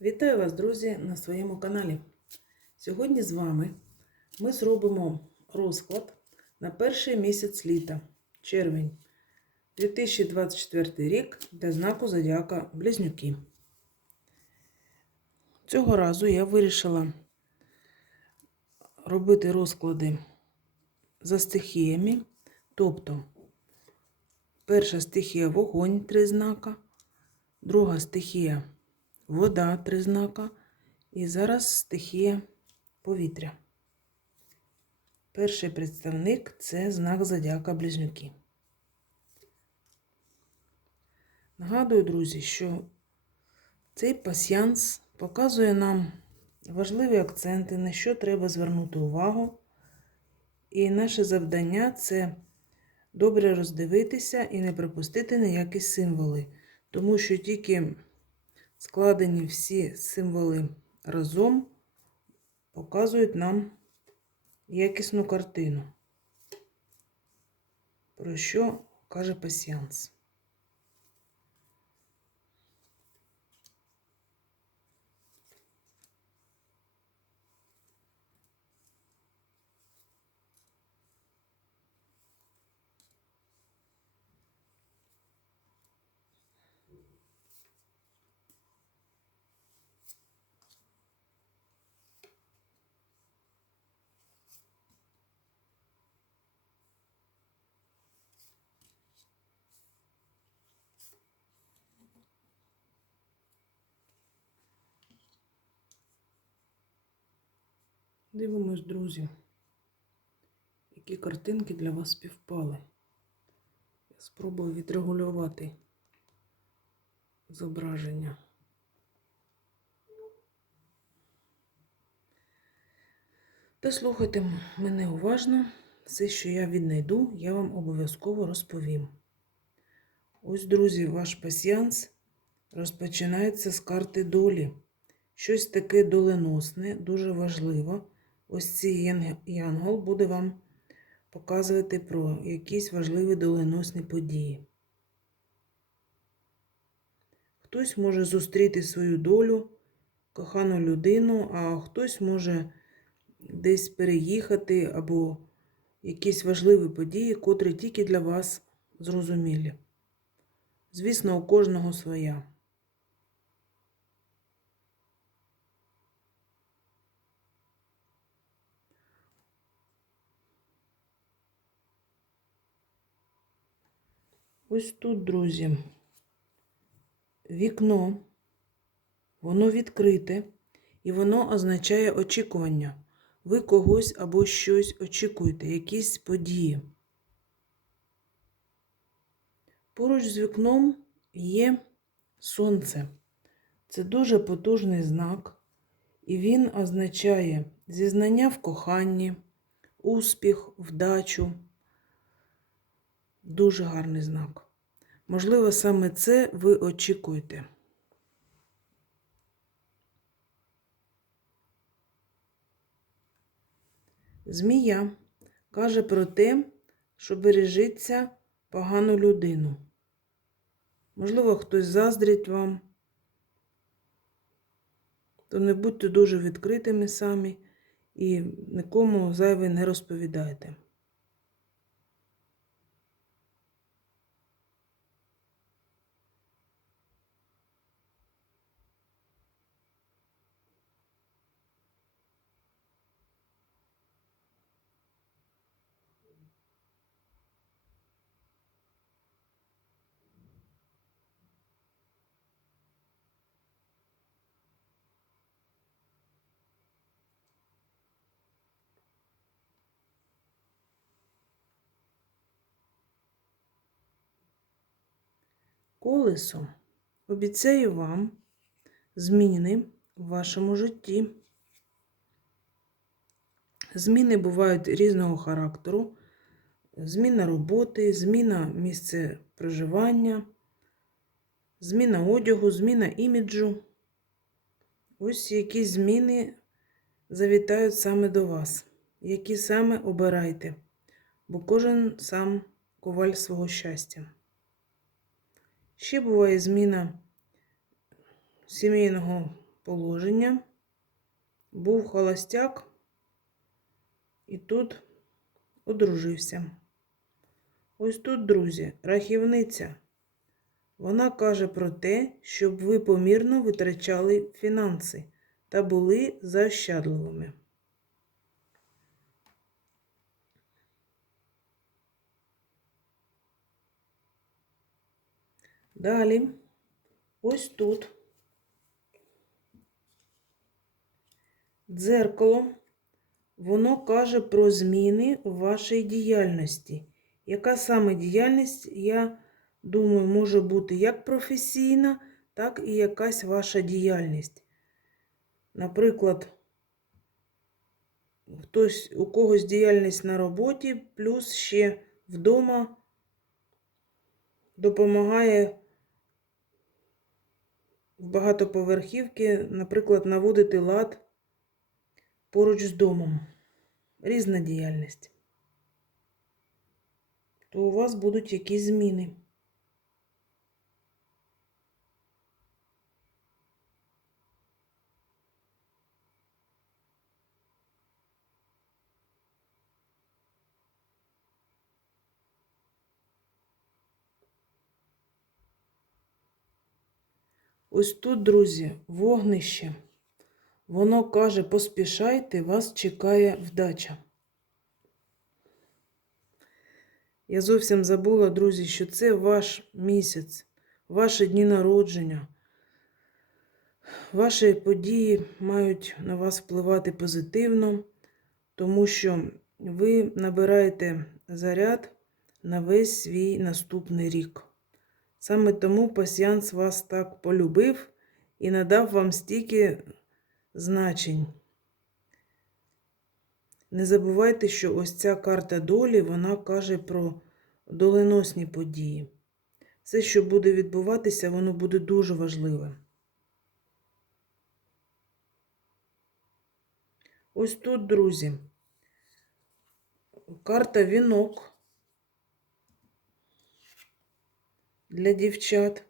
Вітаю вас, друзі, на своєму каналі. Сьогодні з вами ми зробимо розклад на перший місяць літа, червень 2024 рік для знаку Зодіака Близнюки. Цього разу я вирішила робити розклади за стихіями, тобто перша стихія вогонь, три знака, друга стихія вода три знака. І зараз стихія повітря. Перший представник це знак Зодіака Близнюки. Нагадую, друзі, що цей пасьянс показує нам важливі акценти, на що треба звернути увагу. І наше завдання це добре роздивитися і не пропустити ніякі символи, тому що тільки складені всі символи разом показують нам якісну картину, про що каже пасіанс. Дивимось, друзі, які картинки для вас співпали. Я спробую відрегулювати зображення. Та слухайте мене уважно. Все, що я віднайду, я вам обов'язково розповім. Ось, друзі, ваш пасіянс розпочинається з карти долі. Щось таке доленосне, дуже важливо. Ось цей янгол буде вам показувати про якісь важливі доленосні події. Хтось може зустріти свою долю, кохану людину, а хтось може десь переїхати або якісь важливі події, котрі тільки для вас зрозумілі. Звісно, у кожного своя. Ось тут, друзі, вікно, воно відкрите, і воно означає очікування. Ви когось або щось очікуєте, якісь події. Поруч з вікном є сонце. Це дуже потужний знак, і він означає зізнання в коханні, успіх, вдачу. Дуже гарний знак. Можливо, саме це ви очікуєте. Змія каже про те, що бережиться погану людину. Можливо, хтось заздрить вам, то не будьте дуже відкритими самі і нікому зайве не розповідайте. Колесо обіцяє вам зміни в вашому житті. Зміни бувають різного характеру. Зміна роботи, зміна місця проживання, зміна одягу, зміна іміджу. Ось які зміни завітають саме до вас, які саме обирайте, бо кожен сам коваль свого щастя. Ще буває зміна сімейного положення. Був холостяк і тут одружився. Ось тут, друзі, рахівниця. Вона каже про те, щоб ви помірно витрачали фінанси та були заощадливими. Далі, ось тут дзеркало, воно каже про зміни у вашій діяльності. Яка саме діяльність, я думаю, може бути як професійна, так і якась ваша діяльність. Наприклад, хтось, у когось діяльність на роботі, плюс ще вдома допомагає в багатоповерхівки, наприклад, наводити лад поруч з домом. Різна діяльність. То у вас будуть якісь зміни. Ось тут, друзі, вогнище. Воно каже, поспішайте, вас чекає вдача. Я зовсім забула, друзі, що це ваш місяць, ваші дні народження. Ваші події мають на вас впливати позитивно, тому що ви набираєте заряд на весь свій наступний рік. Саме тому пасіянс вас так полюбив і надав вам стільки значень. Не забувайте, що ось ця карта долі, вона каже про доленосні події. Все, що буде відбуватися, воно буде дуже важливе. Ось тут, друзі, карта вінок для дівчат.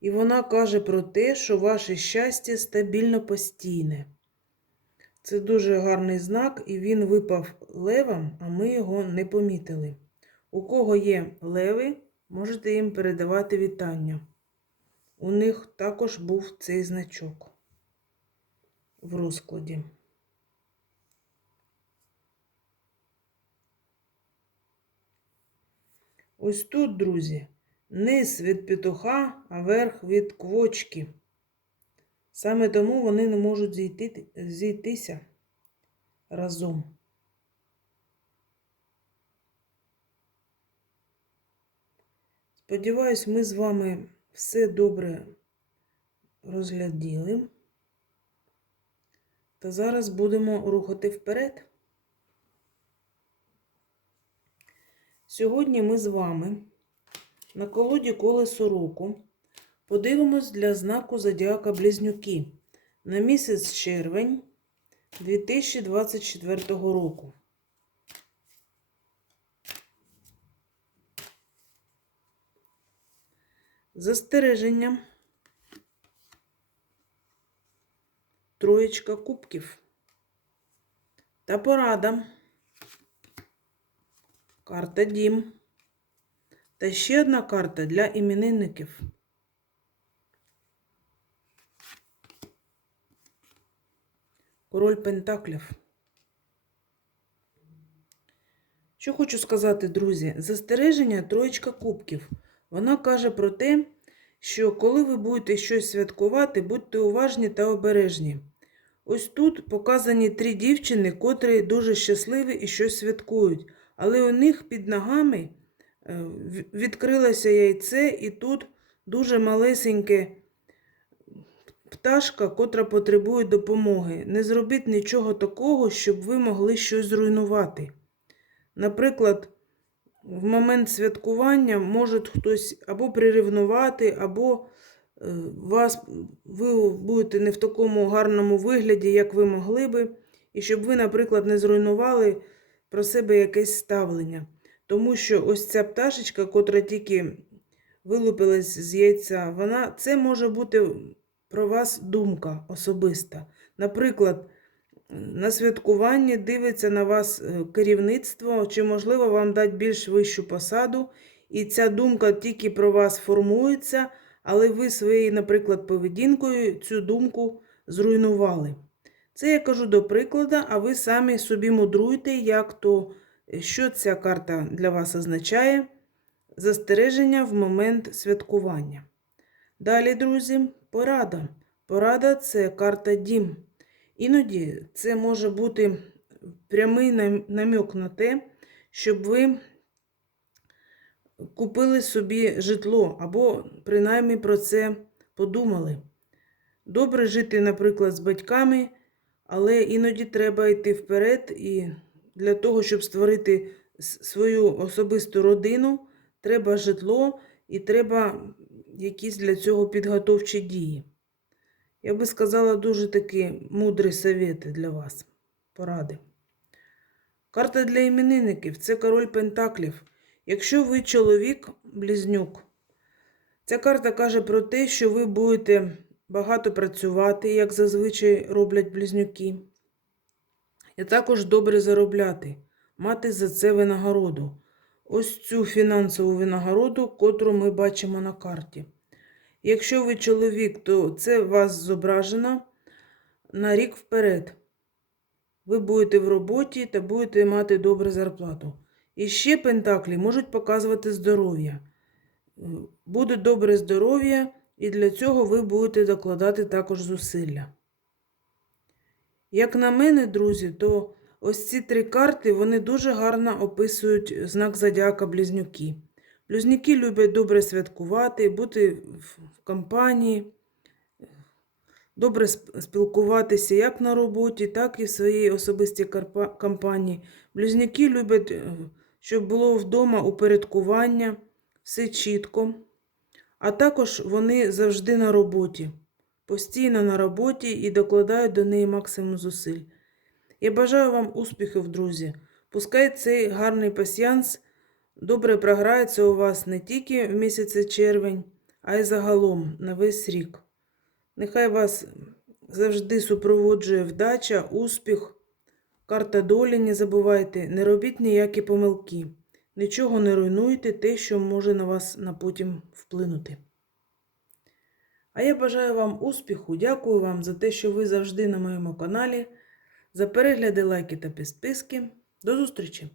І вона каже про те, що ваше щастя стабільно постійне. Це дуже гарний знак, і він випав левам, а ми його не помітили. У кого є леви, можете їм передавати вітання. У них також був цей значок в розкладі. Ось тут, друзі, низ від петуха, а верх від квочки. Саме тому вони не можуть зійти, зійтися разом. Сподіваюсь, ми з вами все добре розгляділи. Та зараз будемо рухати вперед. Сьогодні ми з вами на колоді колесо року подивимось для знаку Зодіака Близнюки на місяць червень 2024 року. Застереження. Троєчка кубків. Та порада. Карта Дім. Та ще одна карта для іменинників. Король Пентаклів. Що хочу сказати, друзі, застереження троєчка кубків. Вона каже про те, що коли ви будете щось святкувати, будьте уважні та обережні. Ось тут показані три дівчини, котрі дуже щасливі і щось святкують, але у них під ногами відкрилося яйце, і тут дуже малесеньке пташка, котра потребує допомоги. Не зробіть нічого такого, щоб ви могли щось зруйнувати. Наприклад, в момент святкування може хтось або прирівнувати, або е, вас, ви будете не в такому гарному вигляді, як ви могли би, і щоб ви, наприклад, не зруйнували про себе якесь ставлення. Тому що ось ця пташечка, котра тільки вилупилась з яйця, вона це може бути про вас думка особиста. Наприклад, на святкуванні дивиться на вас е, керівництво, чи, можливо, вам дать більш вищу посаду, і ця думка тільки про вас формується, але ви своєю, наприклад, поведінкою цю думку зруйнували. Це я кажу до прикладу, а ви самі собі мудруйте, як то, що ця карта для вас означає. Застереження в момент святкування. Далі, друзі, порада. Порада це карта дім. Іноді це може бути прямий нам- намік на те, щоб ви купили собі житло або принаймні про це подумали. Добре жити, наприклад, з батьками, але іноді треба йти вперед, і для того, щоб створити свою особисту родину, треба житло і треба якісь для цього підготовчі дії. Я би сказала, дуже такі мудрі совєти для вас, поради. Карта для іменинників це король Пентаклів. Якщо ви чоловік, близнюк, ця карта каже про те, що ви будете багато працювати, як зазвичай роблять близнюки, і також добре заробляти, мати за це винагороду. Ось цю фінансову винагороду, котру ми бачимо на карті. Якщо ви чоловік, то це вас зображено на рік вперед. Ви будете в роботі та будете мати добру зарплату. І ще пентаклі можуть показувати здоров'я. Буде добре здоров'я, і для цього ви будете докладати також зусилля. Як на мене, друзі, то ось ці три карти вони дуже гарно описують знак зодіака Близнюки. Близнюки люблять добре святкувати, бути в компанії, добре спілкуватися як на роботі, так і в своїй особистій компанії. Близнюки люблять, е, щоб було вдома упорядкування, все чітко. А також вони завжди на роботі, постійно на роботі і докладають до неї максимум зусиль. Я бажаю вам успіхів, друзі. Пускай цей гарний пасьянс добре програється у вас не тільки в місяці червень, а й загалом на весь рік. Нехай вас завжди супроводжує вдача, успіх, карта долі, не забувайте, не робіть ніякі помилки. Нічого не руйнуйте те, що може на вас на потім вплинути. А я бажаю вам успіху, дякую вам за те, що ви завжди на моєму каналі, за перегляди, лайки та підписки. До зустрічі!